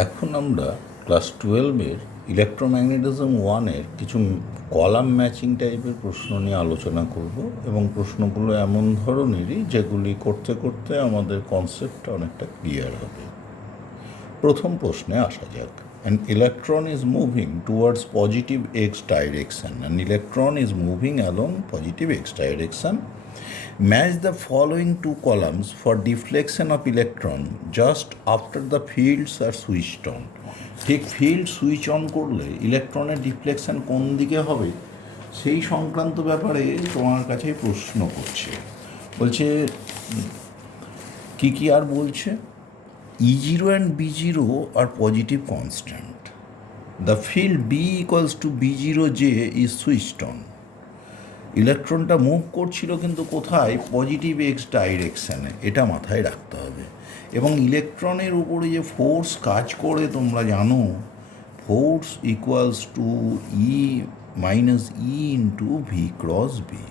এখন আমরা class 12-এর electromagnetism 1-এর কিছু কলাম ম্যাচিং টাইপের প্রশ্ন নিয়ে আলোচনা করব এবং প্রশ্নগুলো এমন ধরনেরই যেগুলি করতে করতে আমাদের কনসেপ্টটা অনেকটা ক্লিয়ার হবে। প্রথম প্রশ্নে আসা যাক। An electron is moving towards positive x direction. An electron is moving along positive x direction. Match the following two columns for deflection of electron just after the fields are switched on. ঠিক field switch on করলে ইলেকট্রনের deflection কোন দিকে হবে সেই সংক্রান্ত ব্যাপারে তোমার কাছে প্রশ্ন করছে। বলছে কি আর বলছে, E0 and B0 are positive constant. The field B equals to B0J is switched on. ইলেকট্রনটা মুভ করছিল কিন্তু কোথায়? পজিটিভ এক্স ডাইরেকশানে, এটা মাথায় রাখতে হবে। এবং ইলেকট্রনের উপরে যে ফোর্স কাজ করে তোমরা জানো, force equals to E minus E into V cross B.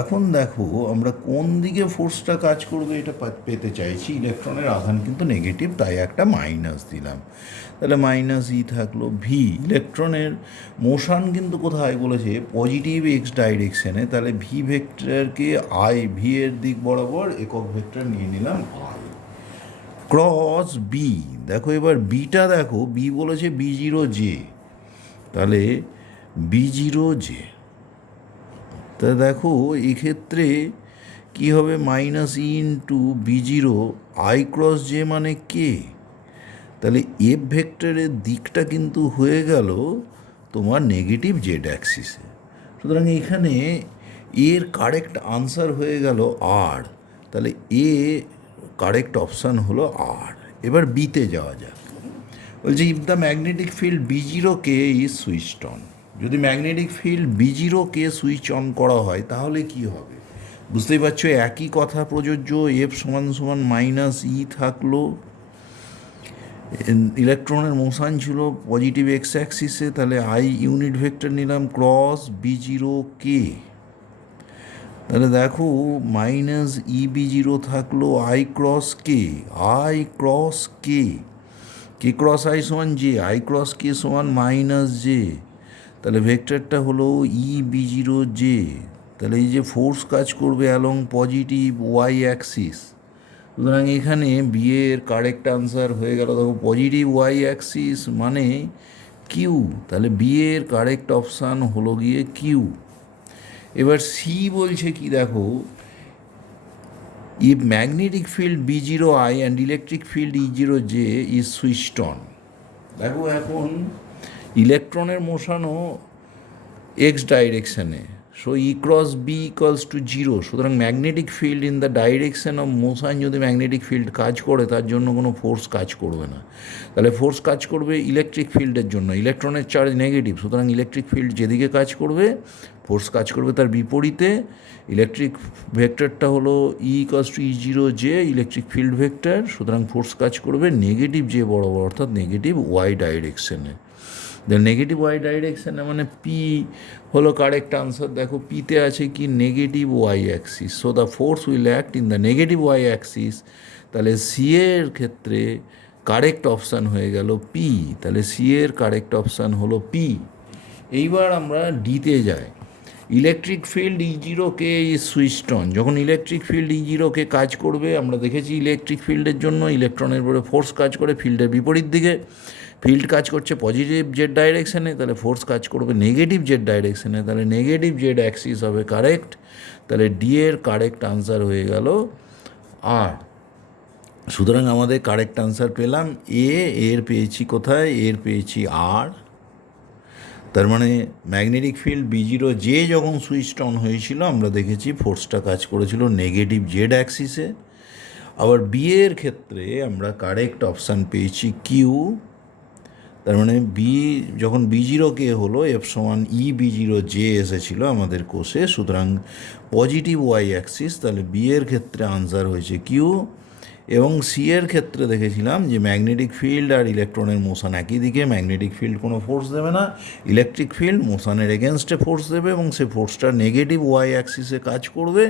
এখন দেখো আমরা কোন দিকে ফোর্সটা কাজ করবে এটা পেতে চাইছি। ইলেকট্রনের আধান কিন্তু নেগেটিভ, তাই একটা মাইনাস দিলাম, তাহলে মাইনাস ই থাকলো। ভি, ইলেকট্রনের মোশন কিন্তু কোথায় বলেছে? পজিটিভ এক্স ডাইরেকশানে, তাহলে ভি ভেক্টরকে আই, ভি এর দিক বরাবর একক ভেক্টর নিয়ে নিলাম আই ক্রস বি। দেখো এবার বিটা দেখো, বি বলেছে B0J, তাহলে B0J। তা দেখো এক্ষেত্রে কী হবে? Minus E into B0 I cross J মানে কে, তাহলে এফ ভেক্টরের দিকটা কিন্তু হয়ে গেল তোমার নেগেটিভ জেড অ্যাক্সিসে। সুতরাং এখানে এর কারেক্ট আনসার হয়ে গেল আর, তাহলে এ কারেক্ট অপশান হলো আর। এবার বিতে যাওয়া যাক। বলছে if the magnetic field B0K is switched on. যদি magnetic field B0K switch on করা হয় তাহলে কি হবে? বুঝতেই পারছো একই কথা প্রযোজ্য। এফ সমান সমান মাইনাস ই থাকলো, ইলেকট্রনের মোশন ছিল পজিটিভ এক্স অ্যাক্সিসে, তাহলে আই ইউনিট ভেক্টর নিলাম ক্রস B0K। তাহলে দেখো মাইনাস ই B0 থাকলো I cross K, I cross K, K cross I সমান জে, আই ক্রস কে সমান মাইনাস জে, তাহলে ভেক্টরটা হলো ই B0J। তাহলে এই যে ফোর্স কাজ করবে অ্যালং পজিটিভ ওয়াই অ্যাক্সিস, সুতরাং এখানে বি এর কারেক্ট আনসার হয়ে গেল। দেখো পজিটিভ ওয়াই অ্যাক্সিস মানে কিউ, তাহলে বি এর কারেক্ট অপশান হলো গিয়ে কিউ। এবার সি বলছে কি দেখো, if magnetic field B0I and electric field E0J is switched on. দেখো এখন ইলেকট্রনের মোশনও এক্স ডাইরেকশানে, so E cross B equals to 0। সুতরাং magnetic field in the direction of motion, যদি ম্যাগনেটিক ফিল্ড কাজ করে তার জন্য কোনো ফোর্স কাজ করবে না। তাহলে ফোর্স কাজ করবে ইলেকট্রিক ফিল্ডের জন্য, ইলেকট্রনের চার্জ নেগেটিভ, সুতরাং ইলেকট্রিক ফিল্ড যেদিকে কাজ করবে ফোর্স কাজ করবে তার বিপরীতে। ইলেকট্রিক ভেক্টরটা হলো E equals to E0J, electric field vector, সুতরাং ফোর্স কাজ করবে নেগেটিভ জে বরাবর, অর্থাৎ নেগেটিভ ওয়াই ডাইরেকশানে। দ্য নেগেটিভ ওয়াই ডাইরেকশানে মানে পি হলো কারেক্ট আনসার। দেখো পিতে আছে কি? Negative Y axis, so the force will act in the negative Y axis. তাহলে সি এর ক্ষেত্রে কারেক্ট অপশান হয়ে গেল পি, তাহলে সি এর কারেক্ট অপশান হলো পি। এইবার আমরা ডিতে যাই। Electric field E0K is switched on. যখন ইলেকট্রিক ফিল্ড E0K কাজ করবে, আমরা দেখেছি ইলেকট্রিক ফিল্ডের জন্য ইলেকট্রনের উপরে ফোর্স কাজ করে ফিল্ডের বিপরীত দিকে। ফিল্ড কাজ করছে পজিটিভ জেড ডাইরেকশানে, তাহলে ফোর্স কাজ করবে নেগেটিভ জেড ডাইরেকশানে, তাহলে নেগেটিভ জেড অ্যাক্সিস হবে কারেক্ট। তাহলে ডি এর কারেক্ট আনসার হয়ে গেল আর। সুতরাং আমাদের কারেক্ট আনসার পেলাম এর পেয়েছি কোথায়? এর পেয়েছি আর। তার মানে ম্যাগনেটিক ফিল্ড B0J যখন সুইচড অন হয়েছিল আমরা দেখেছি ফোর্সটা কাজ করেছিল নেগেটিভ জেড অ্যাক্সিসে। আবার বি এর ক্ষেত্রে আমরা কারেক্ট অপশান পেয়েছি কিউ। তার মানে বি যখন B0K হলো এফ সমান ই B0J এসেছিল আমাদের কোষে, সুতরাং পজিটিভ ওয়াই অ্যাক্সিস, তাহলে বি এর ক্ষেত্রে আনসার হয়েছে কিউ। এবং সি এর ক্ষেত্রে দেখেছিলাম যে ম্যাগনেটিক ফিল্ড আর ইলেকট্রনের মোশন একই দিকে, ম্যাগনেটিক ফিল্ড কোনো ফোর্স দেবে না, ইলেকট্রিক ফিল্ড মোশনের এগেনস্টে ফোর্স দেবে এবং সে ফোর্সটা নেগেটিভ ওয়াই অ্যাক্সিসে কাজ করবে।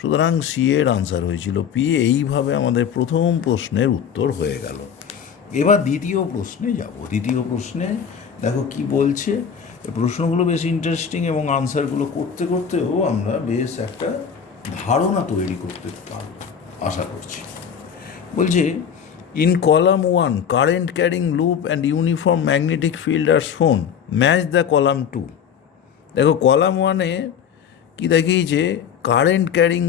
সুতরাং সি এর আনসার হয়েছিল পি। এইভাবে আমাদের প্রথম প্রশ্নের উত্তর হয়ে গেল। এবার দ্বিতীয় প্রশ্নে যাব। দ্বিতীয় প্রশ্নে দেখো কি বলছে। প্রশ্নগুলো বেশ ইন্টারেস্টিং এবং আনসারগুলো করতে করতেও আমরা বেশ একটা ধারণা তৈরি করতে পারব আশা করছি। বলছে in column 1 current carrying loop and uniform magnetic field are shown, match the column 2। দেখো কলাম 1-এ কী দেখিয়েছে, কারেন্ট ক্যারিং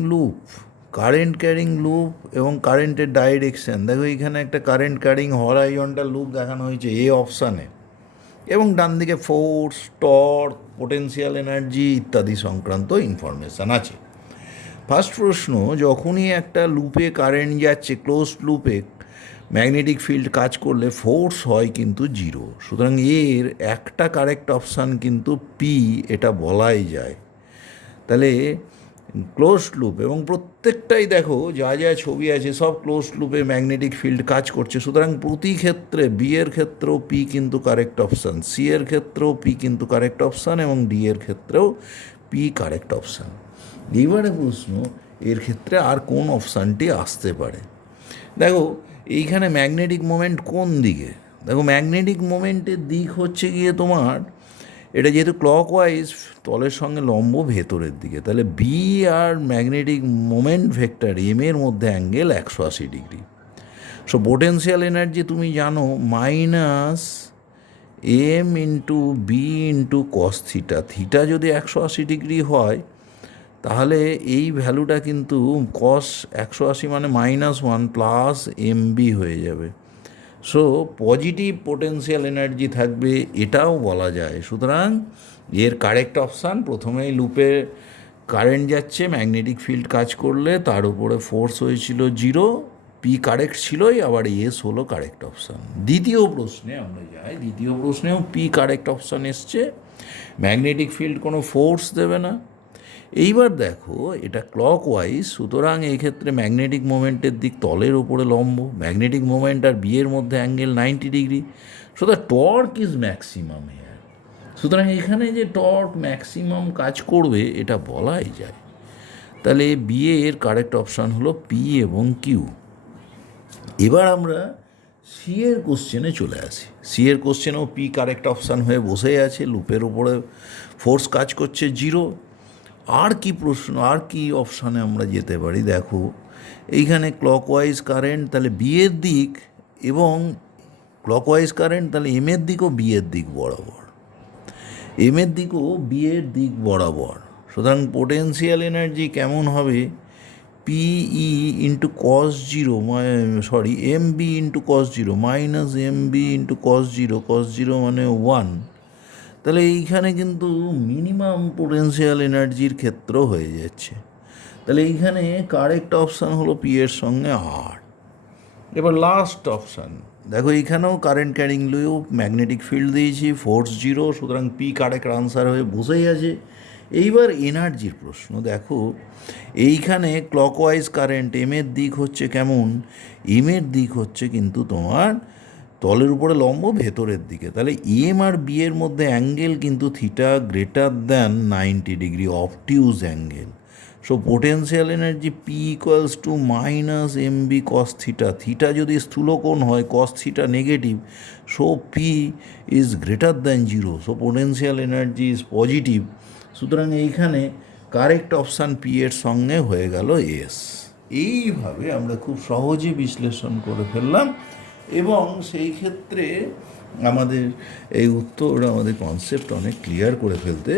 লুপ এবং কারেন্টের ডাইরেকশান। দেখো এইখানে একটা কারেন্ট ক্যারিং হরাইজন্টাল লুপ দেখানো হয়েছে এ অপশানে, এবং ডান দিকে ফোর্স, টর্ক, পোটেনশিয়াল এনার্জি ইত্যাদি সংক্রান্ত ইনফরমেশান আছে। ফার্স্ট প্রশ্ন, যখনই একটা লুপে কারেন্ট যাচ্ছে, ক্লোজড লুপে ম্যাগনেটিক ফিল্ড কাজ করলে ফোর্স হয় কিন্তু 0। সুতরাং এর একটা কারেক্ট অপশান কিন্তু পি, এটা বলাই যায়। তাহলে ক্লোজড লুপ, এবং প্রত্যেকটাই দেখো যা যা ছবি আছে সব ক্লোজড লুপে ম্যাগনেটিক ফিল্ড কাজ করছে। সুতরাং প্রতি ক্ষেত্রে বি এর ক্ষেত্রেও পি কিন্তু কারেক্ট অপশান, সি এর ক্ষেত্রেও পি কিন্তু কারেক্ট অপশান, এবং ডি এর ক্ষেত্রেও পি কারেক্ট অপশান। এইবারে প্রশ্ন, এর ক্ষেত্রে আর কোন অপশানটি আসতে পারে। দেখো এইখানে ম্যাগনেটিক মোমেন্ট কোন দিকে, দেখো ম্যাগনেটিক মোমেন্টের দিক হচ্ছে গিয়ে তোমার, এটা যেহেতু ক্লকওয়াইজ তলের সঙ্গে লম্ব ভেতরের দিকে, তাহলে বি আর ম্যাগনেটিক মোমেন্ট ভেক্টর এম এর মধ্যে angle 180 degree. So potential energy তুমি জানো minus M into B into cos theta. Theta যদি 180 ডিগ্রি হয় তাহলে এই ভ্যালুটা কিন্তু কস 180 মানে -1 প্লাস এম বি হয়ে যাবে। সো পজিটিভ পোটেন্সিয়াল এনার্জি থাকবে, এটাও বলা যায়। সুতরাং এর কারেক্ট অপশান, প্রথমেই লুপে কারেন্ট যাচ্ছে, ম্যাগনেটিক ফিল্ড কাজ করলে তার উপরে ফোর্স হয়েছিল 0, পি কারেক্ট ছিলই, আবার এস হলো কারেক্ট অপশান। দ্বিতীয় প্রশ্নে আমরা যাই। দ্বিতীয় প্রশ্নেও পি কারেক্ট অপশান এসছে, ম্যাগনেটিক ফিল্ড কোনো ফোর্স দেবে না। এইবার দেখো এটা ক্লকওয়াইজ, সুতরাং এই ক্ষেত্রে ম্যাগনেটিক মোমেন্টের দিক তলের ওপরে লম্ব, ম্যাগনেটিক মোমেন্ট আর বি এর মধ্যে angle 90 degree. So the torque is maximum here. সুতরাং এখানে যে টর্ক ম্যাক্সিমাম কাজ করবে এটা বলাই যায়। তাহলে বি এর কারেক্ট অপশান হলো পি এবং কিউ। এবার আমরা সি এর কোশ্চেনে চলে আসি। সি এর কোশ্চেনেও পি কারেক্ট অপশান হয়ে বসেই আছে, লুপের উপরে ফোর্স কাজ করছে 0। আর কি প্রশ্ন, আর কি অপশানে আমরা যেতে পারি, দেখো এইখানে ক্লকওয়াইজ কারেন্ট, তাহলে বি এর দিক, এবং ক্লকওয়াইজ কারেন্ট তাহলে এম এর দিকও বি এর দিক বরাবর, এম এর দিকও বি এর দিক বরাবর। সুতরাং পোটেন্সিয়াল এনার্জি কেমন হবে, PE into cos 0, M B into cos 0 minus M B into cos 0 মানে 1। তাহলে এইখানে কিন্তু মিনিমাম পোটেন্সিয়াল এনার্জির ক্ষেত্র হয়ে যাচ্ছে। তাহলে এইখানে কারেক্ট অপশান হলো পি এর সঙ্গে আর। এবার লাস্ট অপশান, দেখো এইখানেও current carrying loop, magnetic field দিয়েছি, ফোর্স 0, সুতরাং পি কারেক্ট আনসার হয়ে বসেই আছে। এইবার এনার্জির প্রশ্ন, দেখো এইখানে ক্লকওয়াইজ কারেন্ট, এম এর দিক হচ্ছে কেমন, এম এর দিক হচ্ছে কিন্তু তোমার তলের উপরে লম্ব ভেতরের দিকে। তাহলে এম আর বি এর মধ্যে অ্যাঙ্গেল কিন্তু theta greater than 90 degree, obtuse angle. So potential energy P equals to minus M B cos theta. Theta যদি স্থূলকোণ হয়, cos theta negative, so P is greater than 0, so potential energy is positive. সুতরাং এইখানে correct option P এর সঙ্গে হয়ে গেল S. এইভাবে আমরা খুব সহজে বিশ্লেষণ করে ফেললাম, এবং সেই ক্ষেত্রে আমাদের এই উত্তর আমাদের কনসেপ্ট অনেক ক্লিয়ার করে ফেলতে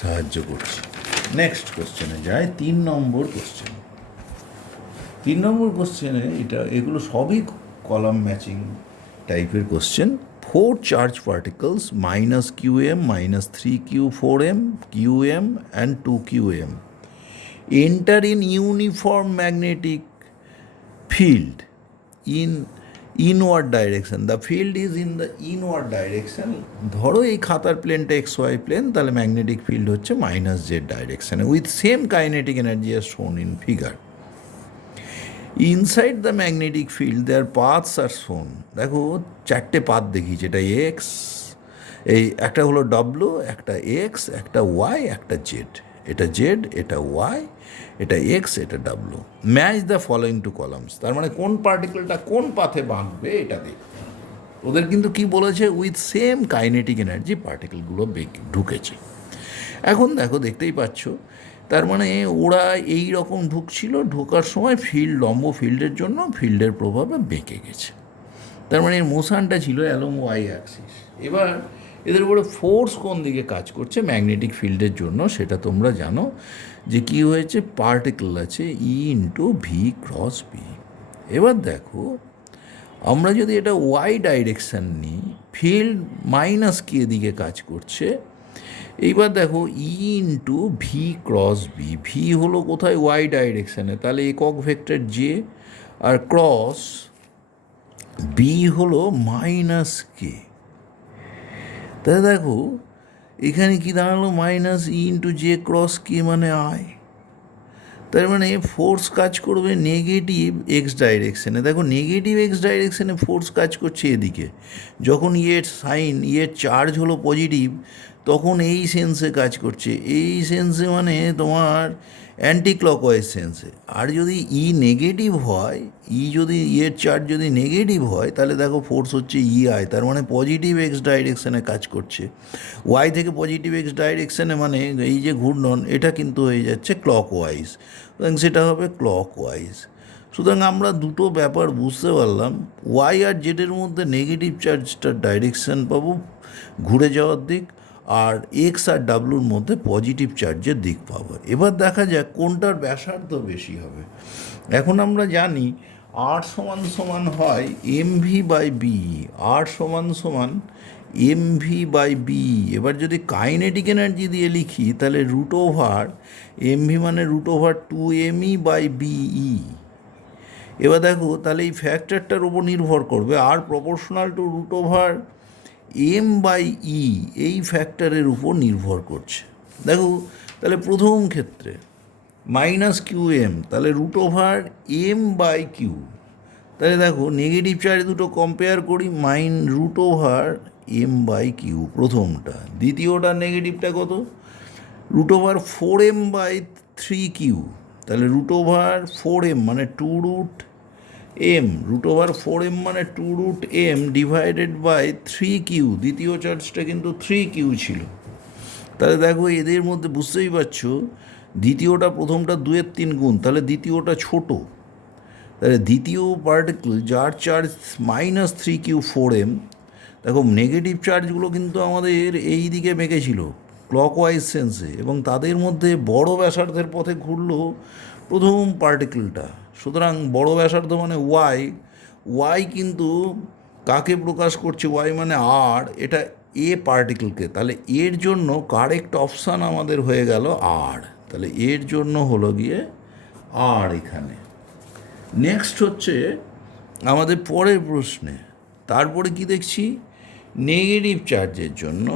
সাহায্য করছে। নেক্সট কোশ্চেনে যায়, 3 নম্বর কোশ্চেন। 3 নম্বর কোশ্চেনে এগুলো সবই কলাম ম্যাচিং টাইপের question. 4 charge particles -qm, -3q4m, qm and 2qm enter in uniform magnetic field in inward direction. The field is in the inward direction. ধরো এই খাতার প্লেনটা XY প্লেন, তাহলে ম্যাগনেটিক ফিল্ড হচ্ছে -z ডাইরেকশানে with same kinetic energy as shown in figure. Inside the magnetic field there paths are shown. দেখো 4টে path দেখিয়েছে, এটা এক্স, এই একটা হলো ডব্লু, একটা এক্স, একটা ওয়াই, একটা জেড। এটা জেড, এটা ওয়াই, এটা এক্স, এটা W. Match the following two columns, তার মানে কোন পার্টিকেলটা কোন পাথে বাঁকবে এটা দেখতে হবে। ওদের কিন্তু কি বলেছে, উইথ সেম কাইনেটিক এনার্জি পার্টিকেলগুলো ঢুকেছে। এখন দেখো, দেখতেই পাচ্ছ, তার মানে ওরা এই রকম ঢুকছিল, ঢোকার সময় লম্ব ফিল্ডের জন্য ফিল্ডের প্রভাবে বেঁকে গেছে। তার মানে এর মোশনটা ছিল অ্যালং ওয়াই অ্যাক্সিস। এবার এদের উপরে ফোর্স কোন দিকে কাজ করছে ম্যাগনেটিক ফিল্ডের জন্য, সেটা তোমরা জানো যে কি হয়েছে, পার্টিকেল আছে E/V×B। এবার দেখো, আমরা যদি এটা ওয়াই ডাইরেকশান নিই, ফিল্ড -K দিকে কাজ করছে। এইবার দেখো E/V×B, ভি হলো কোথায়, ওয়াই ডাইরেকশানে, তাহলে একক ভেক্টর জে, আর ক্রস বি হলো -K। তাহলে দেখো এখানে কি দাঁড়ালো, -E/J×K মানে আই। তার মানে ফোর্স কাজ করবে নেগেটিভ এক্স ডাইরেকশানে। দেখো নেগেটিভ এক্স ডাইরেকশানে ফোর্স কাজ করছে এদিকে, যখন ইয়ের চার্জ হলো পজিটিভ, তখন এই সেন্সে কাজ করছে, এই সেন্সে মানে তোমার অ্যান্টি ক্লকওয়াইজ সেন্সে। আর যদি নেগেটিভ হয়, যদি ইয়ের চার্জ যদি নেগেটিভ হয়, তাহলে দেখো ফোর্স হচ্ছে আই, তার মানে পজিটিভ এক্স ডাইরেকশানে কাজ করছে। ওয়াই থেকে পজিটিভ এক্স ডাইরেকশানে মানে এই যে ঘূর্ণন, এটা কিন্তু হয়ে যাচ্ছে ক্লকওয়াইজ, সুতরাং সেটা হবে ক্লকওয়াইজ। সুতরাং আমরা দুটো ব্যাপার বুঝতে পারলাম, ওয়াই আর জেডের মধ্যে নেগেটিভ চার্জটার ডাইরেকশান পাবো ঘুরে যাওয়ার দিক, আর এক্স আর ডাব্লুর মধ্যে পজিটিভ চার্জের দিক পাবো। এবার দেখা যাক কোনটার ব্যাসার্ধ বেশি হবে। এখন আমরা জানি আর সমান হয় mv/b, আর সমান mv/b। এবার যদি কাইনেটিক এনার্জি দিয়ে লিখি, তাহলে √mv মানে √2me/be। এবার দেখো, তাহলে এই ফ্যাক্টরটার উপর নির্ভর করবে, আর প্রপোর্শনাল টু m/e, এই ফ্যাক্টরের উপর নির্ভর করছে। দেখো তাহলে প্রথম ক্ষেত্রে -qm, তাহলে √m/q। তাহলে দেখো নেগেটিভ চার্জ দুটো কম্পেয়ার করি, √m/q প্রথমটা, দ্বিতীয়টা নেগেটিভটা কত, √4m/3q। তাহলে √4m মানে 2√m, √4m মানে 2√m /3q, দ্বিতীয় চার্জটা কিন্তু 3q ছিল। তাহলে দেখো এদের মধ্যে বুঝতেই পারছো, দ্বিতীয়টা প্রথমটা 2-3 গুণ, তাহলে দ্বিতীয়টা ছোট। তাহলে দ্বিতীয় পার্টিকেল যার চার্জ -3q4m, দেখো নেগেটিভ চার্জগুলো কিন্তু আমাদের এই দিকে বেঁকেছিল ক্লকওয়াইজ সেন্সে, এবং তাদের মধ্যে বড় ব্যাসার্ধের পথে ঘুরলো প্রথম পার্টিকেলটা। সুতরাং বড় ব্যাসার্ধ মানে ওয়াই কিন্তু কাকে প্রকাশ করছে, ওয়াই মানে আর, এটা পার্টিকেলকে। তাহলে এর জন্য কারেক্ট অপশান আমাদের হয়ে গেল আর, তাহলে এর জন্য হলো গিয়ে আর এখানে। নেক্সট হচ্ছে আমাদের পরের প্রশ্নে, তারপরে কি দেখছি, নেগেটিভ চার্জের জন্য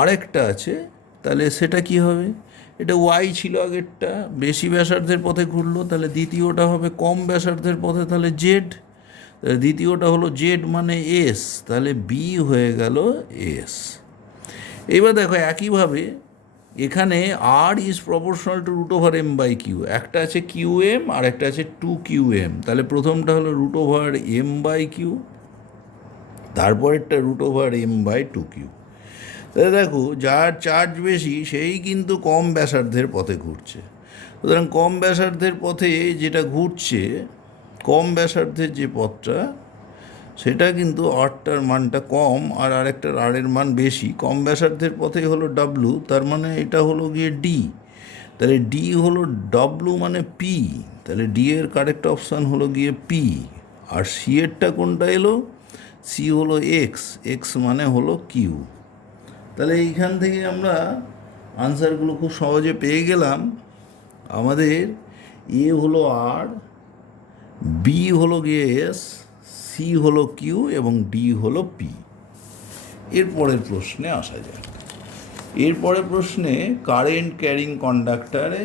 আরেকটা আছে, তাহলে সেটা কি হবে, এটা ওয়াই ছিল আগেরটা, বেশি ব্যাসার্ধের পথে ঘুরলো, তাহলে দ্বিতীয়টা হবে কম ব্যাসার্ধের পথে, তাহলে জেড। দ্বিতীয়টা হলো জেড মানে এস, তাহলে বি হয়ে গেল এস। এবার দেখো একইভাবে এখানে আর ইজ প্রপোর্শনাল টু √m/q, একটা আছে qm আর একটা আছে 2qm। তাহলে প্রথমটা হলো √m/q, তারপরেরটা √m/2q। তাহলে দেখো যার চার্জ বেশি সেই কিন্তু কম ব্যাসার্ধের পথে ঘুরছে। সুতরাং কম ব্যাসার্ধের পথে যেটা ঘুরছে, কম ব্যাসার্ধের যে পথটা, সেটা কিন্তু আরটার মানটা কম আর আরেকটার আরের মান বেশি। কম ব্যাসার্ধের পথে হলো ডাব্লু, তার মানে এটা হলো গিয়ে ডি। তাহলে ডি হলো ডাব্লু মানে পি, তাহলে ডি এর কারেক্ট অপশান হলো গিয়ে পি। আর সি এরটা কোনটা এলো, সি হলো এক্স মানে হলো কিউ। তাহলে এইখান থেকে আমরা আনসারগুলো খুব সহজে পেয়ে গেলাম। আমাদের এ হলো আর, বি হলো গিয়ে এস, সি হলো কিউ এবং ডি হলো পি। এরপরের প্রশ্নে আসা যায়। এরপরের প্রশ্নে কারেন্ট ক্যারিং কন্ডাক্টারে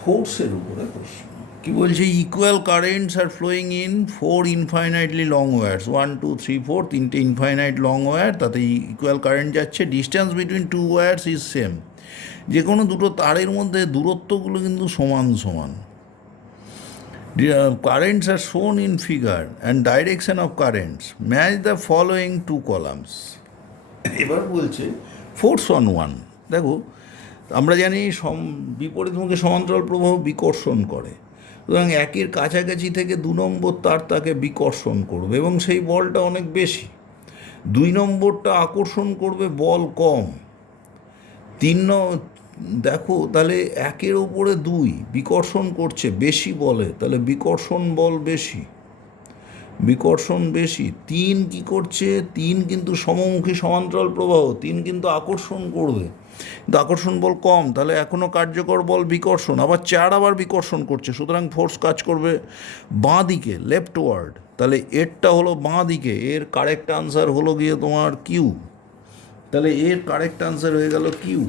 ফোর্সের উপরে প্রশ্ন। কি বলছে, equal currents are flowing in 4 infinitely long wires, 1 2 3 4, তিনটে ইনফাইনাইট লং ওয়্যার, তাতে ইকুয়াল কারেন্ট যাচ্ছে। Distance between 2 wires is same, যে কোনো দুটো তারের মধ্যে দূরত্বগুলো কিন্তু সমান সমান। Currents are shown in figure and direction of currents match the following two columns. এবার বলছে ফোর্স অন ওয়ান। দেখো আমরা জানি বিপরীতমুখী সমান্তরাল প্রবাহ বিকর্ষণ করে, সুতরাং একের কাছাকাছি থেকে 2 নম্বর তার তাকে বিকর্ষণ করবে এবং সেই বলটা অনেক বেশি। 2 নম্বরটা আকর্ষণ করবে, বল কম। দেখো তাহলে 1-এর ওপরে 2 বিকর্ষণ করছে বেশি বলে, তাহলে বিকর্ষণ বল বেশি, বিকর্ষণ বেশি। 3 কি করছে? 3 কিন্তু সমমুখী সমান্তরাল প্রবাহ, 3 কিন্তু আকর্ষণ করবে, কিন্তু আকর্ষণ বল কম, তাহলে এখনও কার্যকর বল বিকর্ষণ। আবার 4 আবার বিকর্ষণ করছে, সুতরাং ফোর্স কাজ করবে বাঁ দিকে, লেফটওয়ার্ড। তাহলে এরটা হলো বাঁ দিকে, এর কারেক্ট আনসার হলো গিয়ে তোমার কিউ। তাহলে এর কারেক্ট আনসার হয়ে গেল কিউ।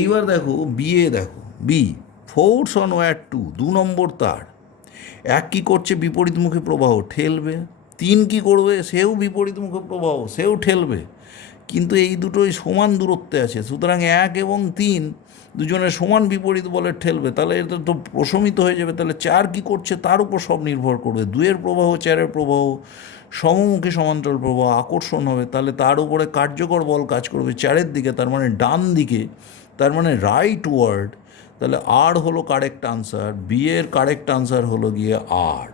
এইবার দেখো দেখো বি, ফোর্স অন ওয়্যার 2, 2 নম্বর তার। 1 কী করছে? বিপরীতমুখী প্রবাহ, ঠেলবে। 3 কী করবে? সেও বিপরীতমুখী প্রবাহ, সেও ঠেলবে। কিন্তু এই দুটোই সমান দূরত্বে আছে, সুতরাং 1 এবং 3 দুজনের সমান বিপরীত বলে ঠেলবে, তাহলে এটা তো প্রশমিত হয়ে যাবে। তাহলে 4 কী করছে? তার উপর সব নির্ভর করবে। 2-এর প্রবাহ 4-এর প্রবাহ, সমমুখী সমান্তরাল প্রবাহ, আকর্ষণ হবে, তাহলে তার উপরে কার্যকর বল কাজ করবে 4-এর দিকে, তার মানে ডান দিকে, তার মানে রাইট ওয়ার্ড। তাহলে আর হলো কারেক্ট আনসার, বি এর কারেক্ট আনসার হলো গিয়ে আর।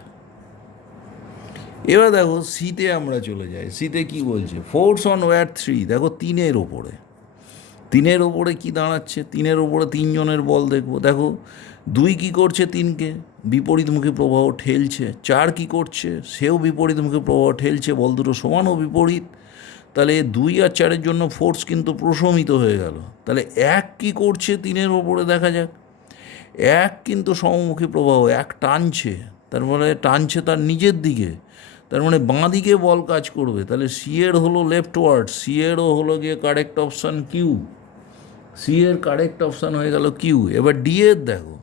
এবার দেখো সিতে আমরা চলে যাই। সিতে কি বলছে? ফোর্স অন ওয়্যার 3, দেখো 3-এর ওপরে। 3-এর ওপরে কি দাঁড়াচ্ছে? 3-এর ওপরে 3 জনের বল দেখবো। দেখো 2 কী করছে? 3কে বিপরীতমুখী প্রবাহ ঠেলছে। 4 কী করছে? সেও বিপরীতমুখী প্রবাহ ঠেলছে, বল দুটো সমান ও বিপরীত। তাহলে 2 আর 4-এর জন্য ফোর্স কিন্তু প্রশমিত হয়ে গেল। তাহলে 1 কী করছে? 3-এর ওপরে দেখা যাক। 1 কিন্তু সমমুখী প্রবাহ, 1 টানছে, তার মানে টানছে তার নিজের দিকে, তার মানে বাঁ দিকে বল কাজ করবে। তাহলে সি এর হলো লেফট ওয়ার্ড, সি এরও হলো গিয়ে কারেক্ট অপশান কিউ। সি এর কারেক্ট অপশান হয়ে গেল কিউ। এবার ডি এর দেখো,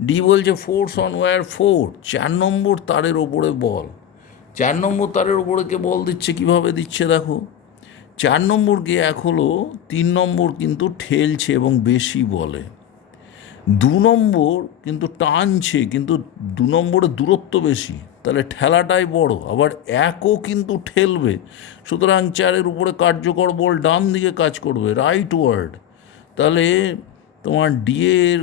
ডি বলছে ফোর্স অন ওয়্যার 4, 4 নম্বর তারের ওপরে বল। 4 নম্বর তারের ওপরে কে বল দিচ্ছে? কিভাবে দিচ্ছে দেখো, 4 নম্বরকে 1 হলো, 3 নম্বর কিন্তু ঠেলছে এবং বেশি বলে। 2 নম্বর কিন্তু টানছে, কিন্তু 2 নম্বরের দূরত্ব বেশি, তাহলে ঠেলাটাই বড়। আবার 1ও কিন্তু ঠেলবে, সুতরাং 4-এর উপরে কার্যকর বল ডান দিকে কাজ করবে, রাইট ওয়ার্ড। তাহলে তোমার ডি এর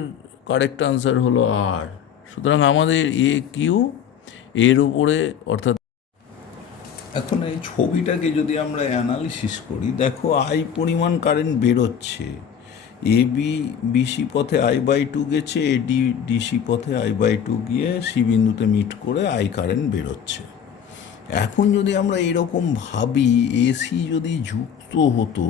কারেক্ট আনসার হলো আর। সুতরাং আমাদের এ কিউ, এর উপরে অর্থাৎ। এখন এই ছবিটাকে যদি আমরা অ্যানালিসিস করি, দেখো আই পরিমাণ কারেন্ট বেরোচ্ছে, এ বি বিসি পথে I/2 গেছে, এডি ডিসি পথে I/2 গিয়ে সি বিন্দুতে মিট করে আই কারেন্ট বেরোচ্ছে। এখন যদি আমরা এরকম ভাবি, এসি যদি যুক্ত হতো,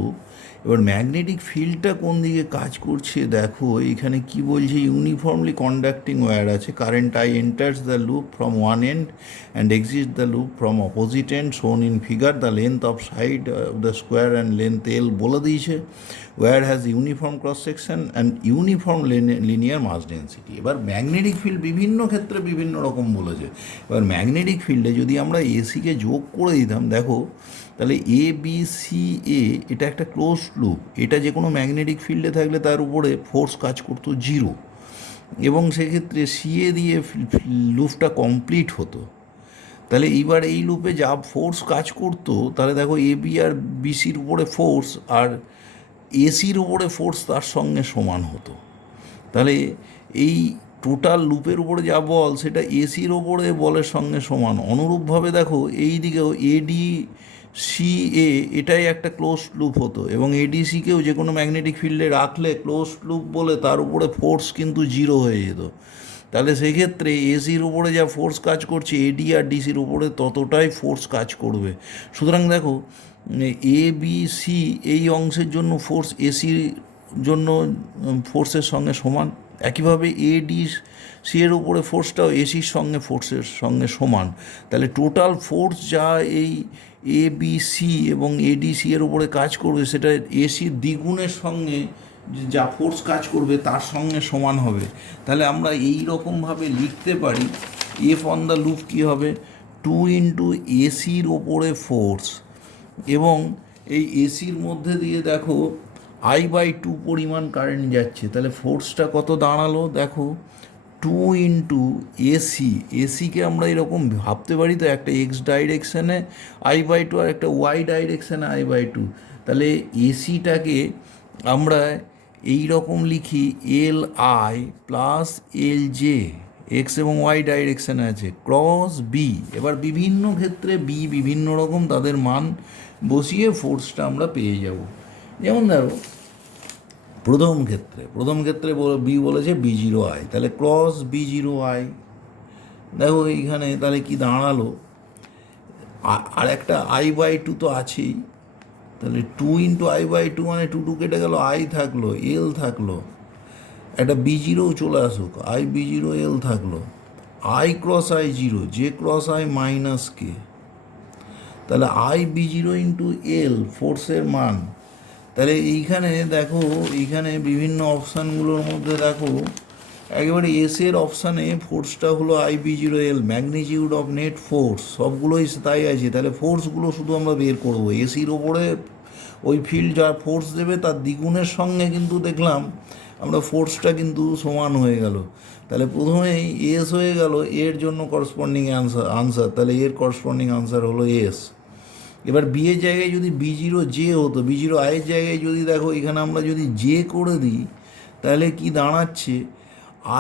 এবার ম্যাগনেটিক ফিল্ডটা কোন দিকে কাজ করছে দেখো, এখানে কি বলছে? ইউনিফর্মলি কন্ডাক্টিং ওয়্যার আছে, current I enters the loop from one end and exit the loop from opposite end, shown in figure. The length of side of the square and length L বলে দিয়েছে। Wire has uniform cross section and uniform linear mass density. এবার magnetic field বিভিন্ন ক্ষেত্রে বিভিন্ন রকম বলেছে। এবার magnetic ফিল্ডে যদি আমরা এসিকে যোগ করে দিতাম, দেখো তাহলে এ বি সি এ, এটা একটা ক্লোজ লুপ। এটা যে কোনো ম্যাগনেটিক ফিল্ডে থাকলে তার উপরে ফোর্স কাজ করতো 0, এবং সেক্ষেত্রে সিএ দিয়ে লুপটা কমপ্লিট হতো। তাহলে এইবার এই লুপে যা ফোর্স কাজ করতো, তাহলে দেখো এ বি আর বিসির উপরে ফোর্স আর এসির উপরে ফোর্স তার সঙ্গে সমান হতো। তাহলে এই টোটাল লুপের উপরে যা বল, সেটা এসির ওপরে বলের সঙ্গে সমান। অনুরূপভাবে দেখো এই দিকেও এডি সি এ, এটাই একটা ক্লোজ লুপ হতো, এবং এডিসিকেও যে কোনো ম্যাগনেটিক ফিল্ডে রাখলে ক্লোজ লুপ বলে তার উপরে ফোর্স কিন্তু 0 হয়ে যেত। তাহলে সেক্ষেত্রে এসির উপরে যা ফোর্স কাজ করছে, এডি আর ডিসির উপরে ততটাই ফোর্স কাজ করবে। সুতরাং দেখো এ বি সি এই অংশের জন্য ফোর্স এসির জন্য ফোর্সের সঙ্গে সমান। একইভাবে এ ডি সি এর উপরে ফোর্সটাও এসির সঙ্গে ফোর্সের সঙ্গে সমান। তাহলে টোটাল ফোর্স যা এই এ বি সি এবং এডিসি এর উপরে কাজ করবে, সেটা এসির দ্বিগুণের সঙ্গে যা ফোর্স কাজ করবে তার সঙ্গে সমান হবে। তাহলে আমরা এই রকমভাবে লিখতে পারি, এফ অন দ্য লুপ কী হবে? 2 ইন্টু এসির ওপরে ফোর্স, এবং এই এসির মধ্যে দিয়ে দেখো I/2 পরিমাণ কারেন্ট যাচ্ছে, তাহলে ফোর্সটা কত দাঁড়ালো দেখো, টু ইন্টু এসিকে আমরা এরকম ভাবতে পারি তো, একটা এক্স ডাইরেকশানে I/2 আর একটা ওয়াই ডাইরেকশানে I/2। তাহলে এসিটাকে আমরা এই রকম লিখি LI প্লাস LJ, এক্স এবং ওয়াই ডাইরেকশানে আছে, ক্রস বি। এবার বিভিন্ন ক্ষেত্রে বি বিভিন্ন রকম, তাদের মান বসিয়ে ফোর্সটা আমরা পেয়ে যাব। যেমন ধরো প্রথম ক্ষেত্রে বি বলেছে B0I, তাহলে ক্রস B0I। দেখো এইখানে তাহলে কি দাঁড়ালো, আর একটা I/2 তো আছেই, তাহলে 2 ইন্টু I/2 মানে 2 কেটে গেল, I থাকলো, L থাকলো, একটা B0 চলে আসুক, I/B0 L থাকলো, I cross I0, J cross I minus K, তাহলে I/B0 ইন্টু L ফোর্সের মান। তাহলে এইখানে দেখো, এইখানে বিভিন্ন অপশানগুলোর মধ্যে দেখো একেবারে এসের অপশানে ফোর্সটা হলো I/B0L, magnitude of net force, সবগুলোই তাই আছে। তাহলে ফোর্সগুলো শুধু আমরা বের করবো, এসির ওপরে ওই ফিল্ড যা ফোর্স দেবে তার দ্বিগুণের সঙ্গে কিন্তু দেখলাম আমরা ফোর্সটা কিন্তু সমান হয়ে গেল। তাহলে প্রথমেই এস হয়ে গেল, এর জন্য করসপন্ডিং আনসার, তাহলে এর করসপন্ডিং আনসার হলো এস। এবার বি এর জায়গায় যদি B0J হতো, B0I এর জায়গায় যদি দেখো এখানে আমরা যদি জে করে দিই, তাহলে কি দাঁড়াচ্ছে,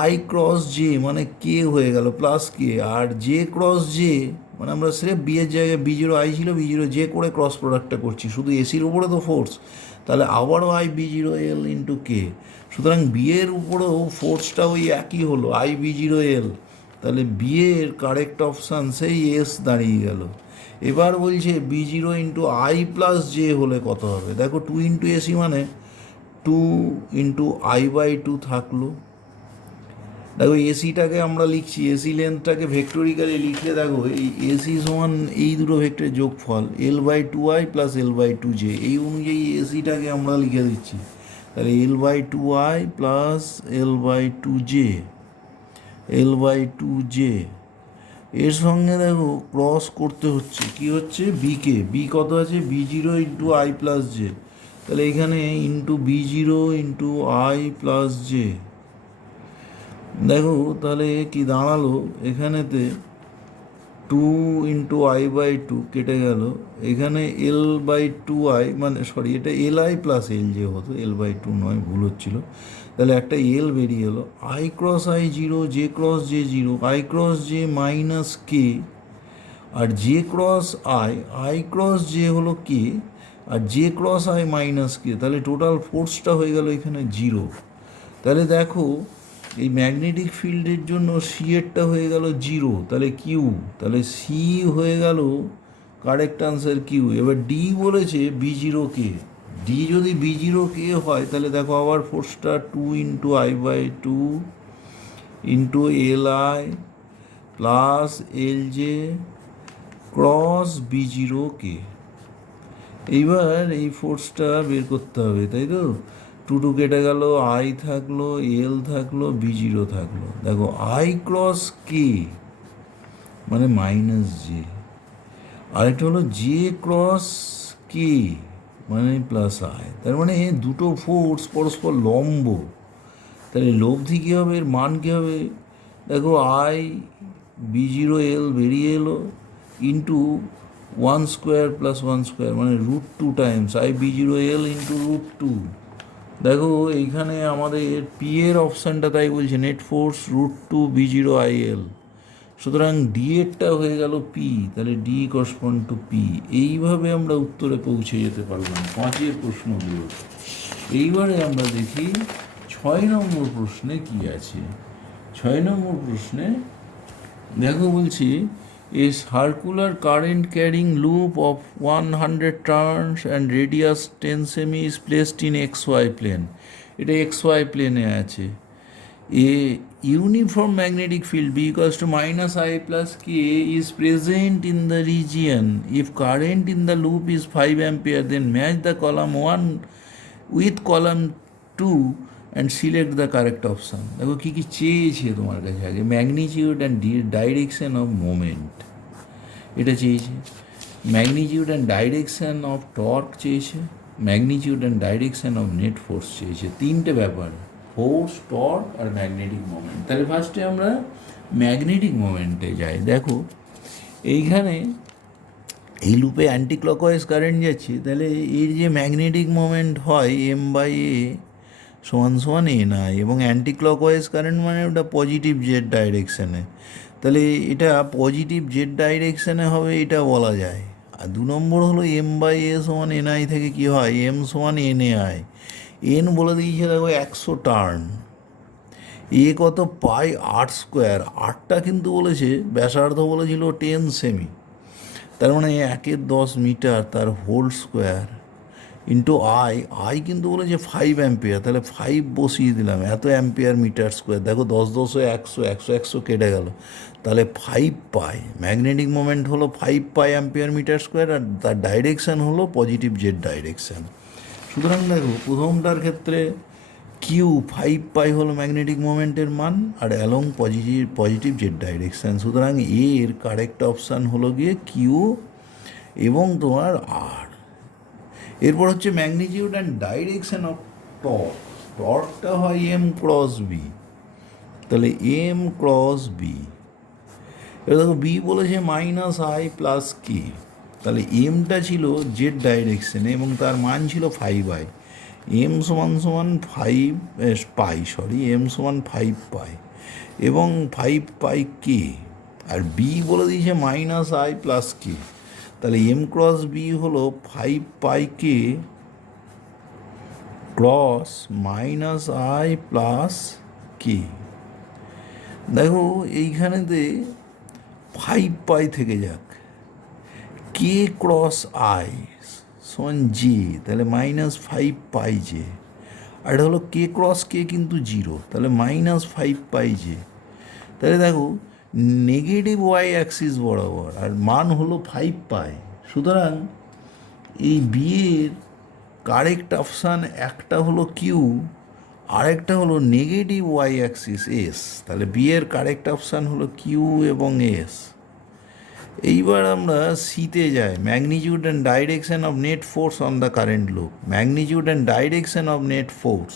I ক্রস জে মানে কে হয়ে গেল প্লাস কে, আর জে ক্রস জে মানে আমরা স্রেফ বি এর জায়গায় B0I ছিল, B0J করে ক্রস প্রোডাক্টটা করছি, শুধু এসির উপরে তো ফোর্স, তাহলে আবারও I/B0L ইন্টু কে। সুতরাং বি এর উপরেও ফোর্সটা ওই একই হলো, I/B0L। তাহলে বি এর কারেক্ট অপশান সেই এস দাঁড়িয়ে গেল। এবার বলছে B0 into I plus J হলে কত হবে, দেখো 2 ইন্টু এসি মানে 2 ইন্টু I/2 থাকলো। দেখো এসিটাকে আমরা লিখছি, এসি লেন্থটাকে ভেক্টরিক্যালি লিখলে দেখো এই এসি সমান এই দুটো ভেক্টরের যোগফল L/2I প্লাস L/2J, এই অনুযায়ী এসিটাকে আমরা লিখে দিচ্ছি। তাহলে L/2I প্লাস L/2J, এর সঙ্গে দেখো ক্রস করতে হচ্ছে, কি হচ্ছে, বি কত আছে, B0 into I plus J, তাহলে এখানে into B0 into I plus J. দেখো তাহলে কি দাঁড়ালো, এখানেতে 2 ইন্টু I/2 কেটে গেল, এখানে L/2I মানে সরি এটা LI প্লাস LJ হতো, L/2 নয়, ভুল হচ্ছিল। তাহলে একটা এল বেরিয়ে এলো, I cross I0, J cross J0, I cross J minus K, আর J cross I cross J হলো কে, আর J cross I minus K, তাহলে টোটাল ফোর্সটা হয়ে গেল এখানে 0। তাহলে দেখো এই ম্যাগনেটিক ফিল্ডের জন্য সি এরটা হয়ে গেল 0, তাহলে কিউ, তাহলে সি হয়ে গেল কারেক্ট আনসার কিউ। এবার ডি বলেছে B0K, ডি যদি B0K হয় তাহলে দেখো আবার ফোর্সটা 2 into I/2 into LI plus LJ cross B0K। এইবার এই ফোর্সটা বের করতে হবে, তাই তো, 2 কেটে গেল, I থাকলো, L থাকলো, B0 থাকলো। দেখো I ক্রস কে মানে মাইনাস জে, আরেকটা হলো জে ক্রস কে মানে প্লাস I, তার মানে দুটো ফোর্স পরস্পর লম্ব। তাহলে লব্ধি কী হবে, এর মান কী হবে, দেখো I/B0L বেরিয়ে এলো ইন্টু 1 স্কোয়ার প্লাস 1 স্কোয়ার মানে √2 টাইমস I/B0L ইন্টু √2। দেখো এইখানে আমাদের পি এর অপশানটা তাই বলছে নেট ফোর্স √2 B0IL, সুতরাং ডি এরটা হয়ে গেল পি, তাহলে ডি করসপন্ড টু পি। এইভাবে আমরা উত্তরে পৌঁছে যেতে পারলাম 5-এর প্রশ্নগুলো। এইবারে আমরা দেখি 6 নম্বর প্রশ্নে কি আছে। 6 নম্বর প্রশ্নে দেখো বলছি a circular current carrying loop of 100 turns and radius 10 সেমি is placed in XY plane, এটা XY প্লেনে আছে। A uniform magnetic field B equals to minus I plus K is present in the region. If current in the loop is 5 ampere, then match the column 1 with column 2 and select the correct option. দেখো কী কী চেয়েছে তোমার কাছে আগে, magnitude and direction of moment এটা চেয়েছে, magnitude and direction of torque চেয়েছে, magnitude and direction of net force চেয়েছে, 3টে ব্যাপার। ফোর্স, টর্ক আর ম্যাগনেটিক মোমেন্ট। তাহলে ফার্স্টে আমরা ম্যাগনেটিক মোমেন্টে যাই। দেখো এইখানে এই লুপে অ্যান্টি ক্লকওয়াইজ কারেন্ট যাচ্ছে, তাহলে এর যে ম্যাগনেটিক মোমেন্ট হয় M/A সমান সমান NI, এবং অ্যান্টি ক্লকওয়াইজ কারেন্ট মানে ওটা পজিটিভ জেড ডাইরেকশানে, তাহলে এটা পজিটিভ জেড ডাইরেকশানে হবে এটা বলা যায়। আর 2 নম্বর হলো M/A সমান NI থেকে কি হয়, M সমান NAI। N বলে দিয়েছে দেখো 100 টার্ন, এ কত পাই R², আরটা কিন্তু বলেছে ব্যাসার্ধ বলেছিল 10 সেমি, তার মানে 1/10 মিটার তার হোল স্কোয়ার ইন্টু আই কিন্তু বলেছে 5 অ্যাম্পিয়ার, তাহলে 5 বসিয়ে দিলাম, এত অ্যাম্পিয়ার মিটার স্কোয়ার। দেখো 10 10 100, 100 100 কেটে গেল, তাহলে 5 পাই। ম্যাগনেটিক মোমেন্ট হলো 5 পাই অ্যাম্পিয়ার মিটার স্কোয়ার, আর তার ডাইরেকশান হলো পজিটিভ জেড ডাইরেকশান। সুতরাং দেখো প্রথমটার ক্ষেত্রে কিউ 5 পাই হলো ম্যাগনেটিক মোমেন্টের মান, আর অ্যালং পজিটিভ জেড ডাইরেকশান। সুতরাং এর কারেক্ট অপশান হলো গিয়ে কিউ এবং তোমার আর। এরপর হচ্ছে magnitude and direction of torque. টর্কটা হয় M×B, তাহলে M×B। এবার দেখো বি বলেছে -I+K, তাহলে এমটা ছিল জেড ডাইরেকশানে এবং তার মান ছিল 5I। M সমান 5 পাই, M সমান 5 পাই এবং 5 পাই কে, আর বি বলে দিয়েছে -I+K, তাহলে M×B হলো 5 পাই কে ক্রস -I+K। দেখো এইখানেতে 5 পাই থেকে যাক, কে ক্রস আই সমান জে, তাহলে -5 পাই জে, আর এটা হলো কে ক্রস কে কিন্তু 0, তাহলে -5 পাই জে। তাহলে দেখো নেগেটিভ ওয়াই অ্যাক্সিস বরাবর, আর মান হলো 5 পাই। সুতরাং এই বিয়ের কারেক্ট অপশান একটা হলো কিউ, আরেকটা হলো নেগেটিভ ওয়াই অ্যাক্সিস এস, তাহলে বিয়ের কারেক্ট অপশান হলো কিউ এবং এস। এইবার আমরা সিতে যাই, magnitude and direction of net force on the current loop. Magnitude and direction of net force,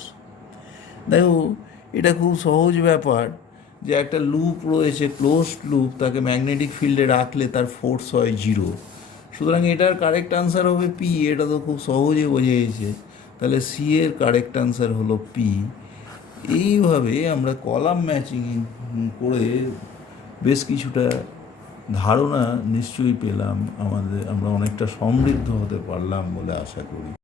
দেখো এটা খুব সহজ ব্যাপার, যে একটা লুপ রয়েছে ক্লোজড লুপ, তাকে ম্যাগনেটিক ফিল্ডে রাখলে তার ফোর্স হয় 0। সুতরাং এটার কারেক্ট আনসার হবে পি, এটা তো খুব সহজে বোঝা গেছে, তাহলে সি এর কারেক্ট আনসার হলো পি। এইভাবে আমরা কলাম ম্যাচিং করে বেশ কিছুটা ধারণা নিশ্চয়ই পেলাম, আমরা অনেকটা সমৃদ্ধ হতে পারলাম বলে আশা করি।